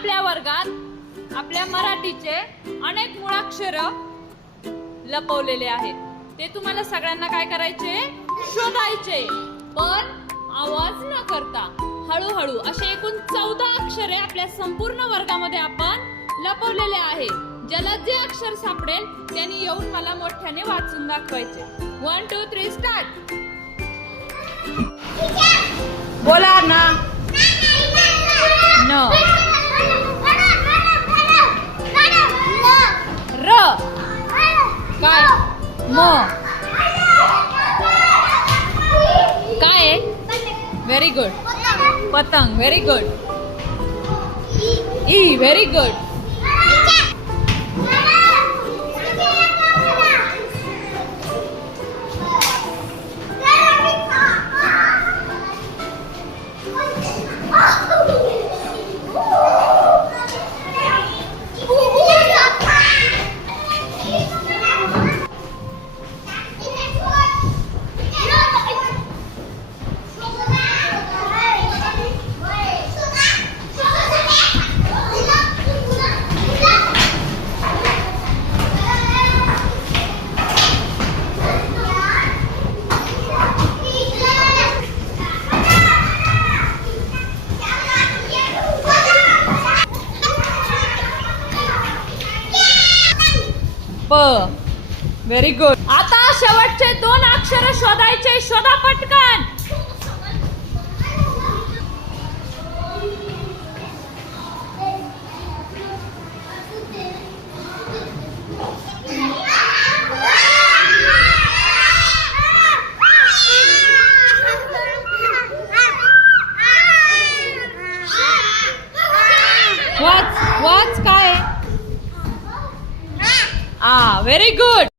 आपल्या वर्गात आपल्या मराठीचे अनेक मुळाक्षर लपवलेले आहेत. ते तुम्हाला सगळ्यांना काय करायचे? शोधायचे. पण आवाज न करता हळूहळू असे एकूण चौदा अक्षरे आपल्या संपूर्ण वर्गामध्ये आपण लपवलेले आहे ज्याला जे अक्षर सापडेल त्यांनी येऊन मला मोठ्याने वाचून दाखवायचे. वन टू थ्री स्टार्ट म काय व्हेरी गुड पतंग व्हेरी गुड ई व्हेरी गुड प. व्हेरी गुड आता शेवटचे दोन अक्षर शोधायचे. शोधा पटकन. वाच वाच काय आ व्हेरी गुड